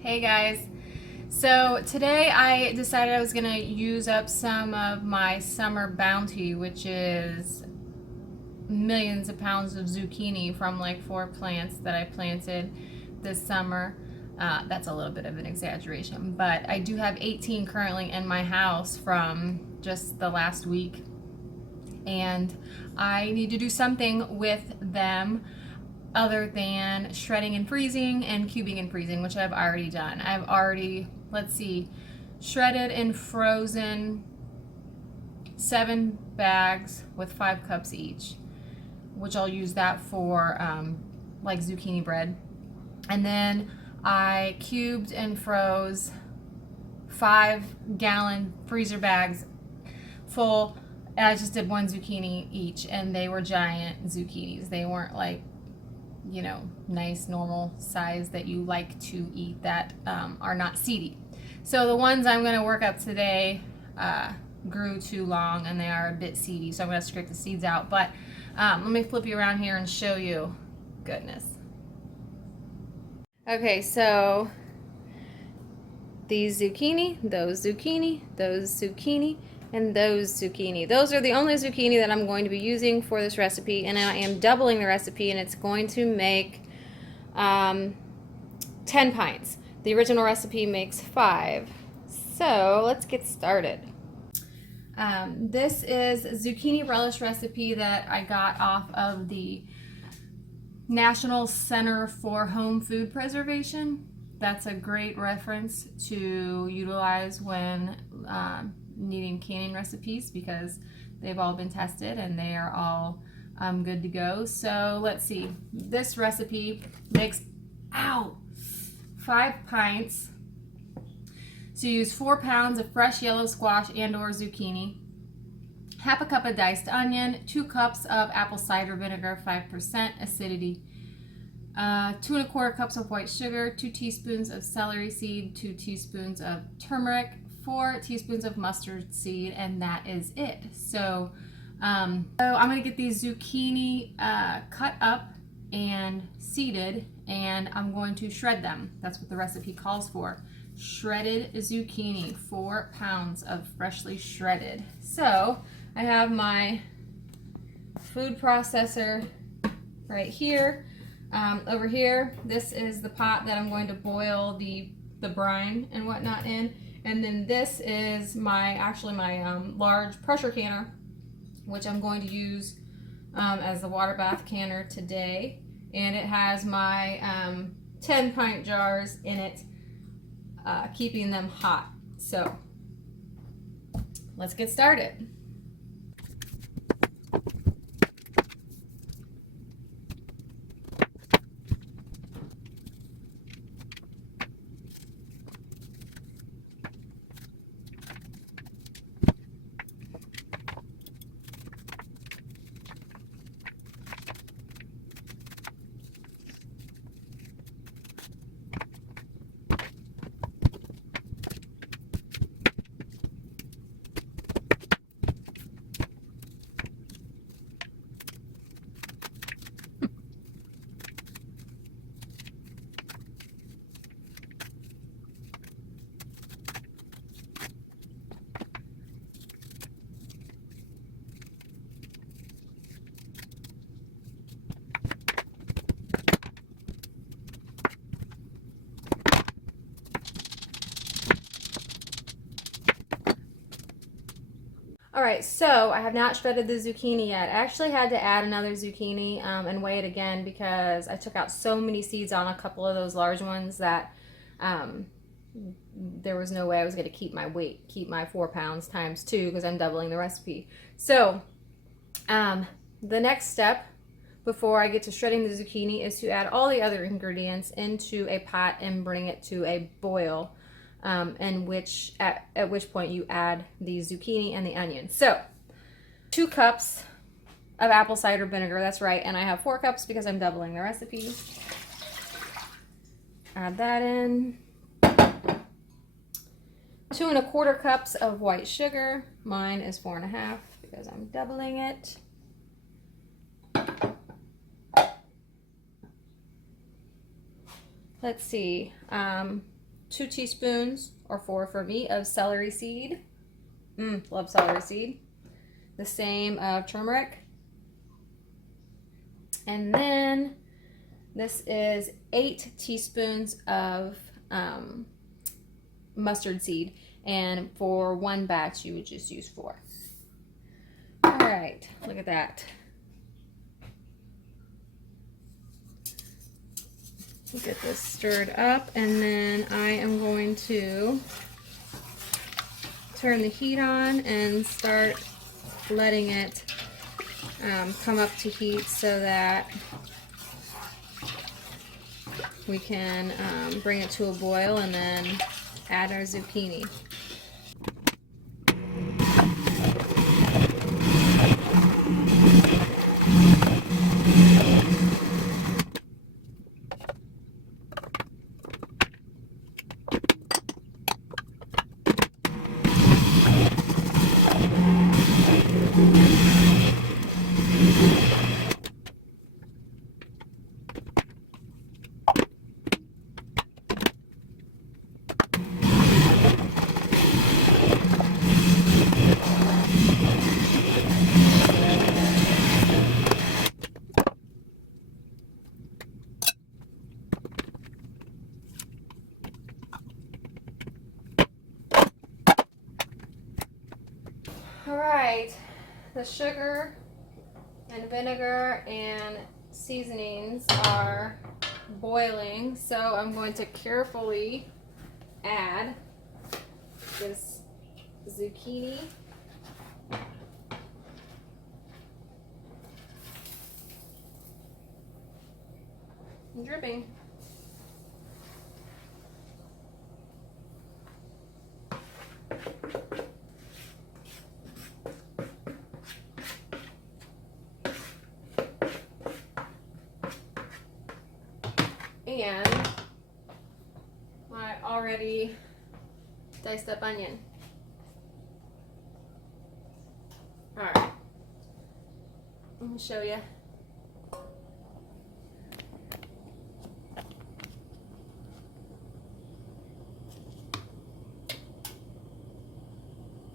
Hey guys. So today I decided I was going to use up some of my summer bounty, which is millions of pounds of zucchini from like 4 plants that I planted this summer. That's a little bit of an exaggeration, but I do have 18 currently in my house from just the last week, and I need to do something with them other than shredding and freezing and cubing and freezing, which I've already done. I've already, let's see, shredded and frozen 7 bags with 5 cups each, which I'll use that for like zucchini bread. And then I cubed and froze 5-gallon freezer bags full. And I just did 1 zucchini each, and they were giant zucchinis. They weren't like, nice normal size that you like to eat that are not seedy. So the ones I'm going to work up today grew too long and they are a bit seedy, so I'm going to scrape the seeds out. But let me flip you around here and show you. Goodness. Okay, so these zucchini, those zucchini, those zucchini, and those zucchini. Those are the only zucchini that I'm going to be using for this recipe, and I am doubling the recipe, and it's going to make 10 pints. The original recipe makes 5. So let's get started. This is a zucchini relish recipe that I got off of the National Center for Home Food Preservation. That's a great reference to utilize when needing canning recipes, because they've all been tested and they are all good to go. So let's see. This recipe makes 5 pints. So you use 4 pounds of fresh yellow squash and or zucchini, half a cup of diced onion, 2 cups of apple cider vinegar, 5% acidity, 2 1/4 cups of white sugar, 2 teaspoons of celery seed, 2 teaspoons of turmeric, 4 teaspoons of mustard seed, and that is it. So I'm going to get these zucchini cut up and seeded, and I'm going to shred them. That's what the recipe calls for. Shredded zucchini, 4 pounds of freshly shredded. So I have my food processor right here. Over here, this is the pot that I'm going to boil the brine and whatnot in. And then this is my large pressure canner, which I'm going to use as the water bath canner today. And it has my 10 pint jars in it, keeping them hot. So let's get started. All right, so I have not shredded the zucchini yet. I actually had to add another zucchini and weigh it again, because I took out so many seeds on a couple of those large ones that there was no way I was going to keep my weight, keep my 4 pounds times 2, because I'm doubling the recipe. So the next step before I get to shredding the zucchini is to add all the other ingredients into a pot and bring it to a boil. At which point you add the zucchini and the onion. So 2 cups of apple cider vinegar, that's right, and I have 4 cups because I'm doubling the recipe. Add that in. 2 1/4 cups of white sugar. Mine is 4 1/2 because I'm doubling it. Let's see, 2 teaspoons, or 4 for me, of celery seed. Love celery seed. The same of turmeric. And then this is 8 teaspoons of mustard seed. And for one batch, you would just use 4. All right, look at that. Get this stirred up, and then I am going to turn the heat on and start letting it come up to heat so that we can bring it to a boil and then add our zucchini. Alright, the sugar and vinegar and seasonings are boiling, so I'm going to carefully add this zucchini. I'm dripping. And my already diced up onion. Alright, let me show you.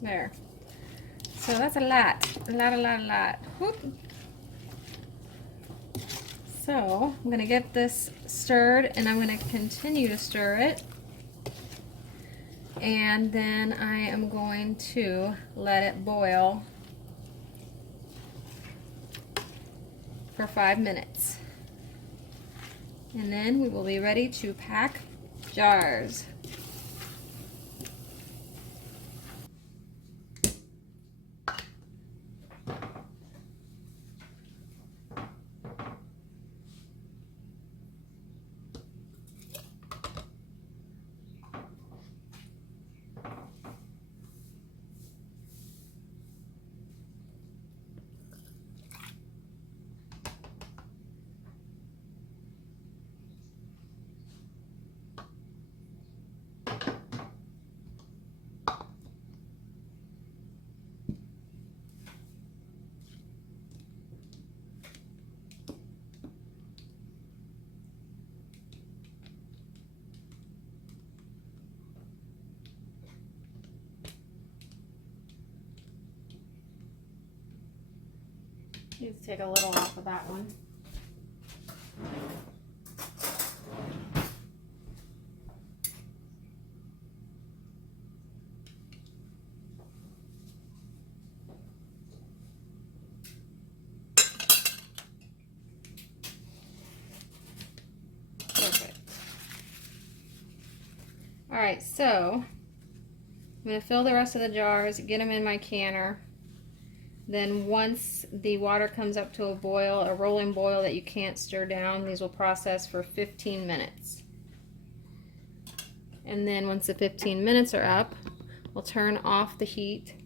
There. So that's a lot. A lot. Whoop. So I'm going to get this stirred, and I'm going to continue to stir it. And then I am going to let it boil for 5 minutes. And then we will be ready to pack jars. Need to take a little off of that one. Perfect. All right, so I'm going to fill the rest of the jars, get them in my canner. Then once the water comes up to a boil, a rolling boil that you can't stir down, these will process for 15 minutes. And then once the 15 minutes are up, we'll turn off the heat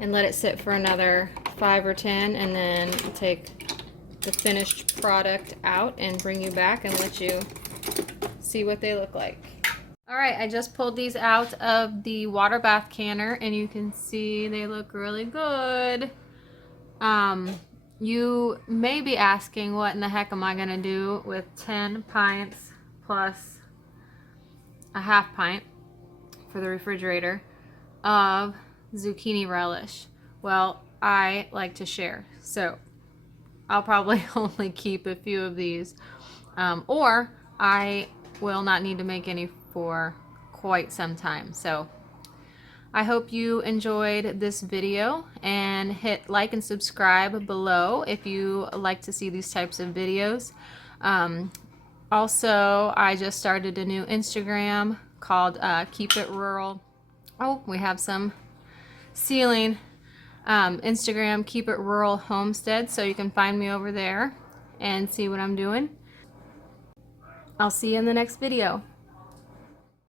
and let it sit for another 5 or 10, and then we'll take the finished product out and bring you back and let you see what they look like. Alright, I just pulled these out of the water bath canner, and you can see they look really good. You may be asking, what in the heck am I going to do with 10 pints plus a half pint for the refrigerator of zucchini relish. Well, I like to share, so I'll probably only keep a few of these, or I will not need to make any for quite some time. So I hope you enjoyed this video, and hit like and subscribe below if you like to see these types of videos. Also, I just started a new Instagram called Keep It Rural. Oh, we have some ceiling. Instagram, Keep It Rural Homestead, so you can find me over there and see what I'm doing. I'll see you in the next video.